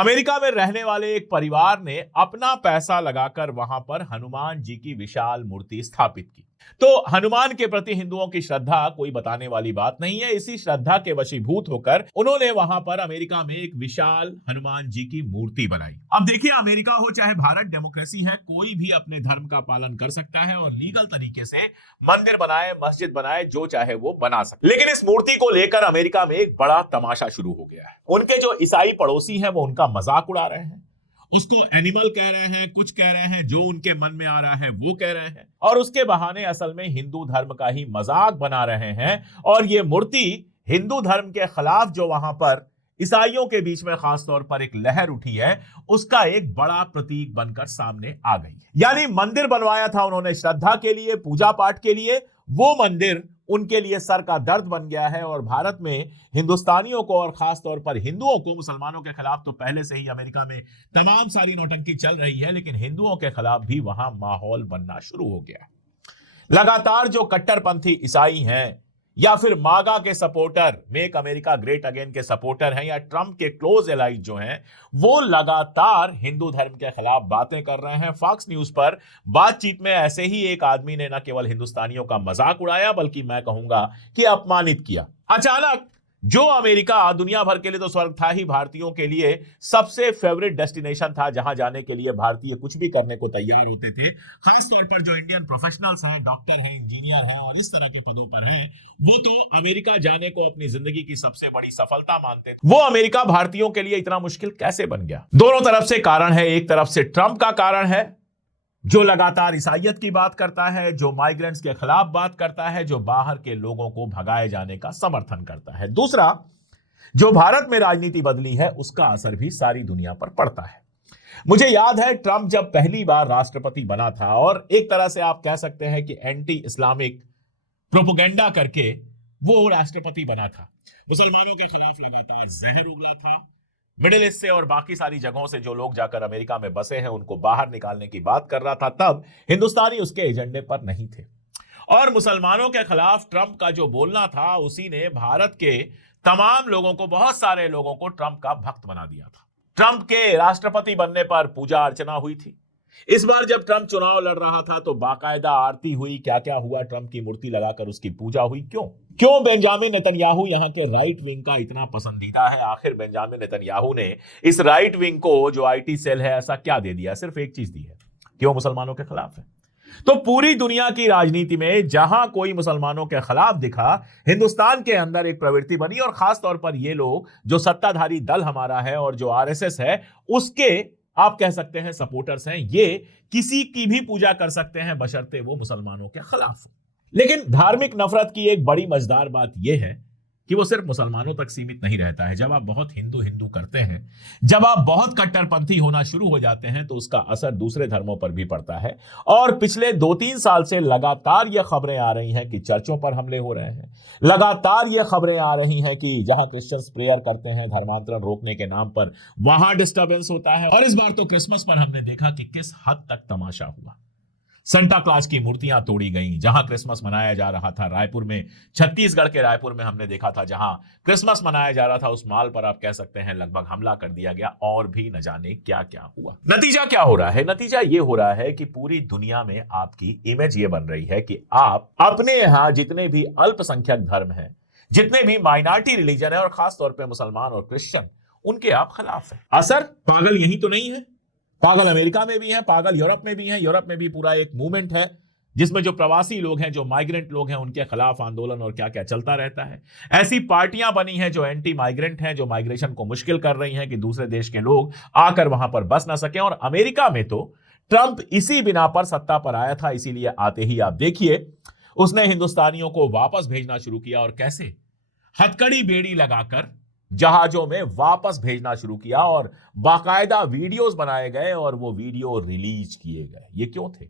America में रहने वाले एक परिवार ने अपना पैसा लगाकर वहां पर हनुमान जी की विशाल मूर्ति स्थापित की। तो हनुमान के प्रति हिंदुओं की श्रद्धा कोई बताने वाली बात नहीं है। इसी श्रद्धा के वशीभूत होकर उन्होंने वहां पर अमेरिका में एक विशाल हनुमान जी की मूर्ति बनाई। अब देखिए, अमेरिका हो चाहे भारत, डेमोक्रेसी है, कोई भी अपने धर्म का पालन कर सकता है और लीगल तरीके से मंदिर बनाए, मस्जिद बनाए, जो चाहे वो बना सकता है। लेकिन इस मूर्ति को लेकर अमेरिका में एक बड़ा तमाशा शुरू हो गया है। उनके जो ईसाई पड़ोसी हैं वो उनका मजाक उड़ा रहे हैं, उसको एनिमल कह रहे हैं, कुछ कह रहे हैं, जो उनके मन में आ रहा है वो कह रहे हैं, और उसके बहाने असल में हिंदू धर्म का ही मजाक बना रहे हैं। और ये मूर्ति हिंदू धर्म के खिलाफ जो वहां पर ईसाइयों के बीच में खासतौर पर एक लहर उठी है, उसका एक बड़ा प्रतीक बनकर सामने आ गई। यानी मंदिर बनवाया था उन्होंने श्रद्धा के लिए, पूजा पाठ के लिए, वो मंदिर उनके लिए सर का दर्द बन गया है। और भारत में हिंदुस्तानियों को और खासतौर पर हिंदुओं को, मुसलमानों के खिलाफ तो पहले से ही अमेरिका में तमाम सारी नौटंकी चल रही है, लेकिन हिंदुओं के खिलाफ भी वहां माहौल बनना शुरू हो गया। लगातार जो कट्टरपंथी ईसाई हैं या फिर मागा के supporter, make America great again के सपोर्टर हैं, या ट्रंप के क्लोज एलाइज जो हैं, वो लगातार हिंदू धर्म के खिलाफ बातें कर रहे हैं। फॉक्स न्यूज पर बातचीत में ऐसे ही एक आदमी ने न केवल हिंदुस्तानियों का मजाक उड़ाया, बल्कि मैं कहूंगा कि अपमानित किया। अचानक जो अमेरिका दुनिया भर के लिए तो स्वर्ग था ही, भारतीयों के लिए सबसे फेवरेट डेस्टिनेशन था, जहां जाने के लिए भारतीय कुछ भी करने को तैयार होते थे। खासतौर पर जो इंडियन प्रोफेशनल्स हैं, डॉक्टर हैं, इंजीनियर हैं और इस तरह के पदों पर हैं, वो तो अमेरिका जाने को अपनी जिंदगी की सबसे बड़ी सफलता मानते थे। वो अमेरिका भारतीयों के लिए इतना मुश्किल कैसे बन गया? दोनों तरफ से कारण है। एक तरफ से ट्रंप का कारण है, जो लगातार ईसाइयत की बात करता है, जो माइग्रेंट्स के खिलाफ बात करता है, जो बाहर के लोगों को भगाए जाने का समर्थन करता है। दूसरा, जो भारत में राजनीति बदली है, उसका असर भी सारी दुनिया पर पड़ता है। मुझे याद है ट्रंप जब पहली बार राष्ट्रपति बना था और एक तरह से आप कह सकते हैं कि एंटी इस्लामिक प्रोपेगेंडा करके वो राष्ट्रपति बना था। मुसलमानों के खिलाफ लगातार जहर उगला था। मिडिल ईस्ट से और बाकी सारी जगहों से जो लोग जाकर अमेरिका में बसे हैं, उनको बाहर निकालने की बात कर रहा था। तब हिंदुस्तानी उसके एजेंडे पर नहीं थे। और मुसलमानों के खिलाफ ट्रंप का जो बोलना था, उसी ने भारत के तमाम लोगों को, बहुत सारे लोगों को ट्रंप का भक्त बना दिया था। ट्रंप के राष्ट्रपति बनने पर पूजा अर्चना हुई थी। इस बार जब ट्रंप चुनाव लड़ रहा था तो बाकायदा आरती हुई, क्या क्या हुआ, ट्रंप की मूर्ति लगाकर उसकी पूजा हुई। क्यों बेंजामिन नेतन्याहू यहाँ के राइट विंग का इतना पसंदीदा है? आखिर बेंजामिन नेतन्याहू ने इस राइट विंग को, जो आईटी सेल है, ऐसा क्या दे दिया? सिर्फ एक चीज दी है, क्यों मुसलमानों के खिलाफ है। तो पूरी दुनिया की राजनीति में जहां कोई मुसलमानों के खिलाफ दिखा, हिंदुस्तान के अंदर एक प्रवृत्ति बनी। और खासतौर पर ये लोग, जो सत्ताधारी दल हमारा है और जो आरएसएस है, उसके आप कह सकते हैं सपोर्टर्स हैं, ये किसी की भी पूजा कर सकते हैं बशर्ते वो मुसलमानों के खिलाफ हो। लेकिन धार्मिक नफरत की एक बड़ी मजेदार बात यह है कि वो सिर्फ मुसलमानों तक सीमित नहीं रहता है। जब आप बहुत हिंदू हिंदू करते हैं, जब आप बहुत कट्टरपंथी होना शुरू हो जाते हैं, तो उसका असर दूसरे धर्मों पर भी पड़ता है। और पिछले 2-3 साल से लगातार ये खबरें आ रही हैं कि चर्चों पर हमले हो रहे हैं। लगातार ये खबरें आ रही हैं कि जहां क्रिश्चियंस प्रेयर करते हैं धर्मांतरण रोकने के नाम पर, वहां डिस्टर्बेंस होता है। और इस बार तो क्रिसमस पर हमने देखा कि किस हद तक तमाशा हुआ। सेंटा क्लॉज की मूर्तियां तोड़ी गईं। जहां क्रिसमस मनाया जा रहा था रायपुर में, छत्तीसगढ़ के रायपुर में हमने देखा था, जहां क्रिसमस मनाया जा रहा था, उस माल पर आप कह सकते हैं लगभग हमला कर दिया गया। और भी न जाने क्या क्या हुआ। नतीजा क्या हो रहा है? नतीजा ये हो रहा है कि पूरी दुनिया में आपकी इमेज ये बन रही है कि आप अपने यहां जितने भी अल्पसंख्यक धर्म हैं, जितने भी माइनॉरिटी रिलीजन है, और खासतौर पर मुसलमान और क्रिश्चियन, उनके आप खिलाफ हैं। असर पागल यही तो नहीं है, पागल अमेरिका में भी हैं, पागल यूरोप में भी हैं। यूरोप में भी पूरा एक मूवमेंट है जिसमें जो प्रवासी लोग हैं, जो माइग्रेंट लोग हैं, उनके खिलाफ आंदोलन और क्या क्या चलता रहता है। ऐसी पार्टियां बनी हैं जो एंटी माइग्रेंट हैं, जो माइग्रेशन को मुश्किल कर रही हैं कि दूसरे देश के लोग आकर वहां पर बस ना सकें। और अमेरिका में तो ट्रंप इसी बिना पर सत्ता पर आया था, इसीलिए आते ही आप देखिए उसने हिंदुस्तानियों को वापस भेजना शुरू किया। और कैसे? हथकड़ी बेड़ी लगाकर जहाजों में वापस भेजना शुरू किया और बाकायदा वीडियोस बनाए गए और वो वीडियो रिलीज किए गए। ये क्यों थे?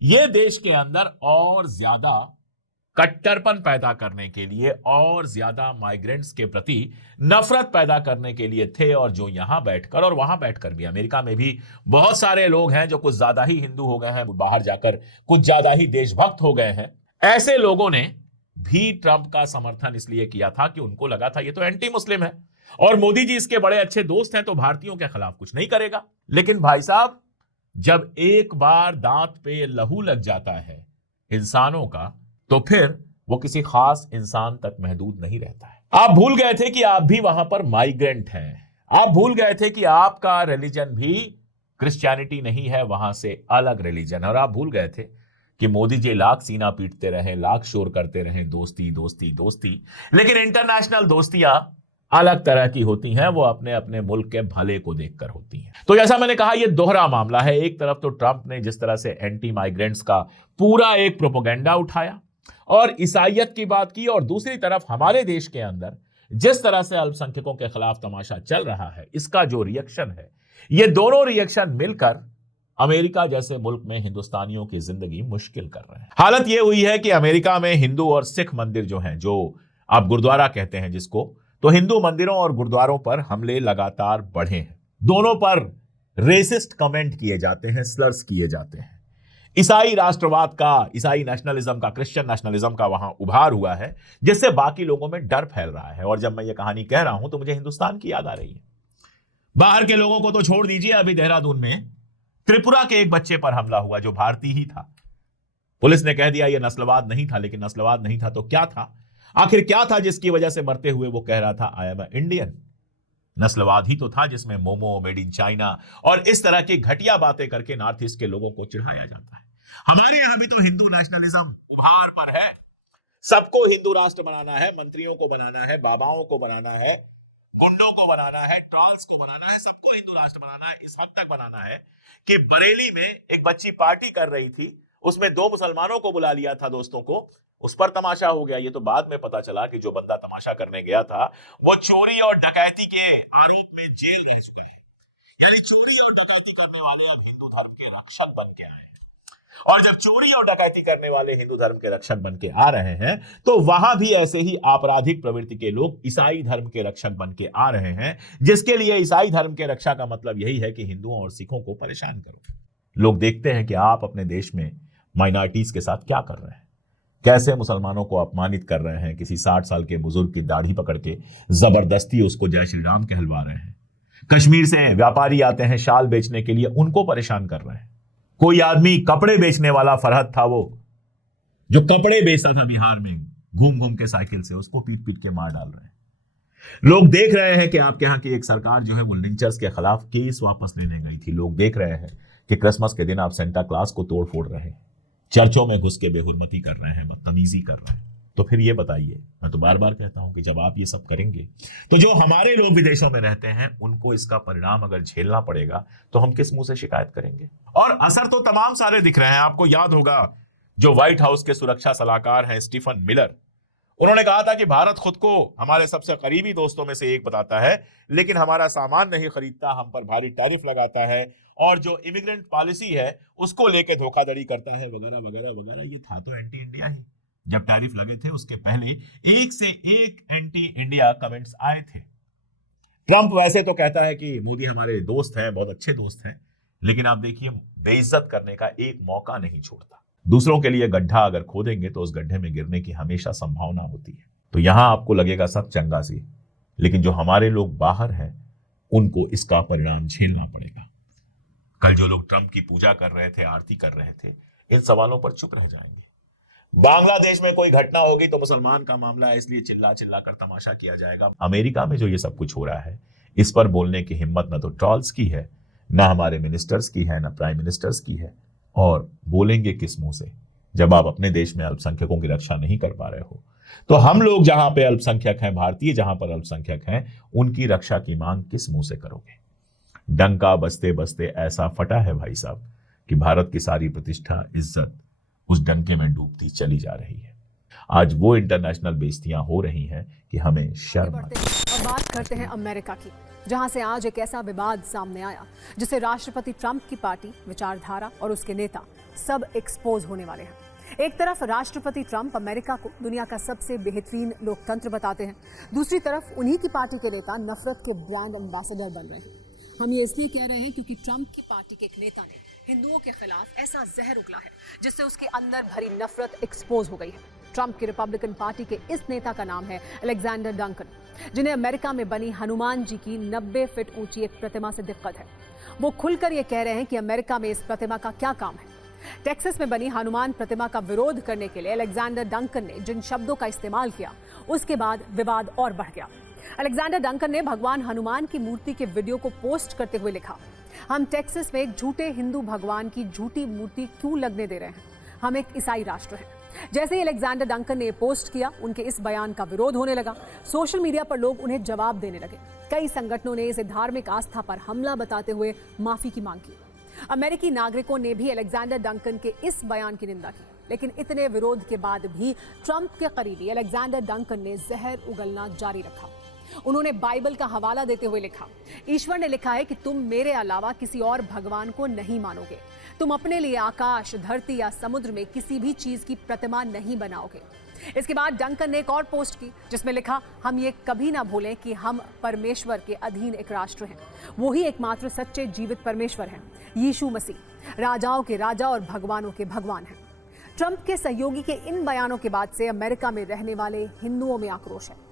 ये देश के अंदर और ज्यादा कट्टरपन पैदा करने के लिए, और ज्यादा माइग्रेंट्स के प्रति नफरत पैदा करने के लिए थे। और जो यहां बैठकर और वहां बैठकर भी, अमेरिका में भी बहुत सारे लोग हैं जो कुछ ज्यादा ही हिंदू हो गए हैं, बाहर जाकर कुछ ज्यादा ही देशभक्त हो गए हैं। ऐसे लोगों ने भी ट्रंप का समर्थन इसलिए किया था कि उनको लगा था ये तो एंटी मुस्लिम है, और मोदी जी इसके बड़े अच्छे दोस्त हैं तो भारतीयों के खिलाफ कुछ नहीं करेगा। लेकिन भाई साहब, जब एक बार दांत पे लहू लग जाता है इंसानों का, तो फिर वो किसी खास इंसान तक महदूद नहीं रहता है। आप भूल गए थे कि आप भी वहां पर माइग्रेंट हैं। आप भूल गए थे कि आपका रिलीजन भी क्रिश्चियनिटी नहीं है, वहां से अलग रिलीजन है। और आप भूल गए थे कि मोदी जी लाख सीना पीटते रहे, लाख शोर करते रहे, दोस्ती दोस्ती दोस्ती, लेकिन इंटरनेशनल दोस्तियां अलग तरह की होती हैं, वो अपने अपने मुल्क के भले को देखकर होती हैं। तो जैसा मैंने कहा, यह दोहरा मामला है। एक तरफ तो ट्रंप ने जिस तरह से एंटी माइग्रेंट्स का पूरा एक प्रोपेगेंडा उठाया और ईसाइयत की बात की, और दूसरी तरफ हमारे देश के अंदर जिस तरह से अल्पसंख्यकों के खिलाफ तमाशा चल रहा है, इसका जो रिएक्शन है, ये दोनों रिएक्शन मिलकर अमेरिका जैसे मुल्क में हिंदुस्तानियों की जिंदगी मुश्किल कर रहे हैं। हालत यह हुई है कि अमेरिका में हिंदू और सिख मंदिर जो हैं, जो आप गुरुद्वारा कहते हैं जिसको, तो हिंदू मंदिरों और गुरुद्वारों पर हमले लगातार बढ़े हैं। दोनों पर रेसिस्ट कमेंट किए जाते हैं, स्लर्स किए जाते हैं। ईसाई राष्ट्रवाद का, ईसाई नेशनलिज्म का, क्रिश्चियन नेशनलिज्म का वहां उभार हुआ है, जिससे बाकी लोगों में डर फैल रहा है। और जब मैं ये कहानी कह रहा हूं तो मुझे हिंदुस्तान की याद आ रही है। बाहर के लोगों को तो छोड़ दीजिए, अभी देहरादून में त्रिपुरा के एक बच्चे पर हमला हुआ जो भारतीय ही था। पुलिस ने कह दिया यह नस्लवाद नहीं था, लेकिन नस्लवाद नहीं था तो क्या था? आखिर क्या था जिसकी वजह से मरते हुए वो कह रहा था आई एम इंडियन? नस्लवाद ही तो था जिसमें मोमो, मेड इन चाइना और इस तरह की घटिया बातें करके नॉर्थ ईस्ट के लोगों को चिढ़ाया जाता है। हमारे यहां भी तो हिंदू नेशनलिज्म उभार पर है। सबको हिंदू राष्ट्र बनाना है, मंत्रियों को बनाना है, बाबाओं को बनाना है, गुंडों को बनाना है, ट्रॉल्स को बनाना है, सबको हिंदू राष्ट्र बनाना है। इस हद तक बनाना है कि बरेली में एक बच्ची पार्टी कर रही थी, उसमें 2 मुसलमानों को बुला लिया था दोस्तों को, उस पर तमाशा हो गया। ये तो बाद में पता चला कि जो बंदा तमाशा करने गया था वो चोरी और डकैती के आरोप में जेल रह चुका है। यानी चोरी और डकैती करने वाले अब हिंदू धर्म के रक्षक बन के आए हैं। और जब चोरी और डकैती करने वाले हिंदू धर्म के रक्षक बन के आ रहे हैं, तो वहां भी ऐसे ही आपराधिक प्रवृत्ति के लोग ईसाई धर्म के रक्षक बन के आ रहे हैं, जिसके लिए ईसाई धर्म के रक्षा का मतलब यही है कि हिंदुओं और सिखों को परेशान करो। लोग देखते हैं कि आप अपने देश में माइनॉरिटीज के साथ क्या कर रहे हैं, कैसे मुसलमानों को अपमानित कर रहे हैं, किसी 60 साल के बुजुर्ग की दाढ़ी पकड़ के जबरदस्ती उसको जय श्री राम कहलवा रहे हैं। कश्मीर से व्यापारी आते हैं शाल बेचने के लिए, उनको परेशान कर रहे हैं। कोई आदमी कपड़े बेचने वाला फरहद था, वो जो कपड़े बेचता था बिहार में घूम घूम के साइकिल से, उसको पीट पीट के मार डाल रहे हैं। लोग देख रहे हैं कि आपके यहाँ की एक सरकार जो है वो लिंचर्स के खिलाफ केस वापस लेने गई थी। लोग देख रहे हैं कि क्रिसमस के दिन आप सेंटा क्लॉज को तोड़ फोड़ रहे हैं, चर्चों में घुस के बेहुरमती कर रहे हैं, बदतमीजी कर रहे हैं। तो फिर ये बताइए, मैं तो बार बार कहता हूं कि जब आप ये सब करेंगे तो जो हमारे लोग विदेशों में रहते हैं उनको इसका परिणाम अगर झेलना पड़ेगा तो हम किस मुंह से शिकायत करेंगे? और असर तो तमाम सारे दिख रहे हैं। आपको याद होगा जो व्हाइट हाउस के सुरक्षा सलाहकार हैं स्टीफन मिलर, उन्होंने कहा था कि भारत खुद को हमारे सबसे करीबी दोस्तों में से एक बताता है, लेकिन हमारा सामान नहीं खरीदता, हम पर भारी टैरिफ लगाता है और जो इमिग्रेंट पॉलिसी है उसको लेके धोखाधड़ी करता है, वगैरह वगैरह वगैरह। ये था तो एंटी इंडिया ही। जब टैरिफ लगे थे उसके पहले एक से एक एंटी इंडिया कमेंट्स आए थे। ट्रंप वैसे तो कहता है कि मोदी हमारे दोस्त हैं, बहुत अच्छे दोस्त हैं, लेकिन आप देखिए बेइज्जत करने का एक मौका नहीं छोड़ता। दूसरों के लिए गड्ढा अगर खोदेंगे तो उस गड्ढे में गिरने की हमेशा संभावना होती है। तो यहां आपको लगेगा सब चंगा सी, लेकिन जो हमारे लोग बाहर हैं उनको इसका परिणाम झेलना पड़ेगा। कल जो लोग ट्रंप की पूजा कर रहे थे, आरती कर रहे थे, इन सवालों पर चुप रह जाएंगे। बांग्लादेश में कोई घटना होगी तो मुसलमान का मामला है इसलिए चिल्ला चिल्ला कर तमाशा किया जाएगा। अमेरिका में जो ये सब कुछ हो रहा है इस पर बोलने की हिम्मत न तो ट्रॉल्स की है, ना हमारे मिनिस्टर्स की है, ना प्राइम मिनिस्टर्स की है। और बोलेंगे किस मुंह से जब आप अपने देश में अल्पसंख्यकों की रक्षा नहीं कर पा रहे हो? तो हम लोग जहां पे अल्पसंख्यक हैं, भारतीय जहां पर अल्पसंख्यक हैं, उनकी रक्षा की मांग किस मुंह से करोगे? डंका बजते बजते ऐसा फटा है भाई साहब कि भारत की सारी प्रतिष्ठा, इज्जत उस डंके में डूबती चली जा रही है। आज वो इंटरनेशनल बेइज्जतियां हो रही हैं कि हमें शर्म आती है। और बात करते हैं अमेरिका की, जहां से आज एक ऐसा विवाद सामने आया जिसे राष्ट्रपति ट्रंप की पार्टी, विचारधारा और उसके नेता सब एक्सपोज होने वाले हैं। एक तरफ राष्ट्रपति ट्रंप अमेरिका को दुनिया का सबसे बेहतरीन लोकतंत्र बताते हैं, दूसरी तरफ उन्हीं की पार्टी के नेता नफरत के ब्रांड एम्बेसडर बन रहे हैं। हम ये इसलिए कह रहे हैं क्योंकि ट्रंप की पार्टी के एक नेता ने हिंदुओं के खिलाफ ऐसा जहर उगला है जिससे उसके अंदर भरी नफरत एक्सपोज हो गई है। ट्रंप की रिपब्लिकन पार्टी के इस नेता का नाम है अलेक्जेंडर डंकन, जिन्हें अमेरिका में बनी हनुमान जी की 90 फीट ऊंची एक प्रतिमा से दिक्कत है। वो खुलकर ये कह रहे हैं कि अमेरिका में इस प्रतिमा का क्या काम है। टेक्सास में बनी हनुमान प्रतिमा का विरोध करने के लिए अलेक्जेंडर डंकन ने जिन शब्दों का इस्तेमाल किया, उसके बाद विवाद और बढ़ गया। अलेक्जेंडर डंकन ने भगवान हनुमान की मूर्ति के वीडियो को पोस्ट करते हुए लिखा, हम टेक्सास में एक झूठे हिंदू भगवान की झूठी मूर्ति क्यों लगने दे रहे हैं? हम एक ईसाई राष्ट्र हैं। जैसे ही अलेक्जेंडर डंकन ने पोस्ट किया, उनके इस बयान का विरोध होने लगा। सोशल मीडिया पर लोग उन्हें जवाब देने लगे। कई संगठनों ने इसे धार्मिक आस्था पर हमला बताते हुए माफी की मांग की। अमेरिकी नागरिकों ने भी अलेक्जेंडर डंकन के इस बयान की निंदा की, लेकिन इतने विरोध के बाद भी ट्रंप के करीबी अलेक्जेंडर डंकन ने जहर उगलना जारी रखा। उन्होंने बाइबल का हवाला देते हुए लिखा, ईश्वर ने लिखा है कि तुम मेरे अलावा किसी और भगवान को नहीं मानोगे। तुम अपने लिए आकाश, धरती या समुद्र में किसी भी चीज की प्रतिमा नहीं बनाओगे। इसके बाद डंकन ने एक और पोस्ट की जिसमें लिखा, हम ये कभी ना भूलें कि हम परमेश्वर के अधीन एक राष्ट्र हैं। वो ही एकमात्र सच्चे जीवित परमेश्वर हैं, यीशु मसीह, राजाओं के राजा और भगवानों के भगवान हैं। ट्रंप के सहयोगी के इन बयानों के बाद से अमेरिका में रहने वाले हिंदुओं में आक्रोश है।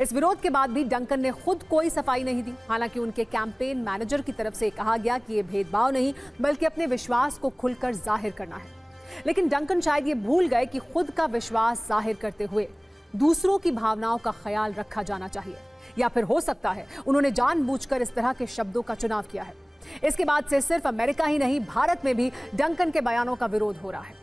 इस विरोध के बाद भी डंकन ने खुद कोई सफाई नहीं दी। हालांकि उनके कैंपेन मैनेजर की तरफ से कहा गया कि ये भेदभाव नहीं, बल्कि अपने विश्वास को खुलकर जाहिर करना है। लेकिन डंकन शायद ये भूल गए कि खुद का विश्वास जाहिर करते हुए दूसरों की भावनाओं का ख्याल रखा जाना चाहिए, या फिर हो सकता है उन्होंने जानबूझकर इस तरह के शब्दों का चुनाव किया है। इसके बाद से सिर्फ अमेरिका ही नहीं, भारत में भी डंकन के बयानों का विरोध हो रहा है।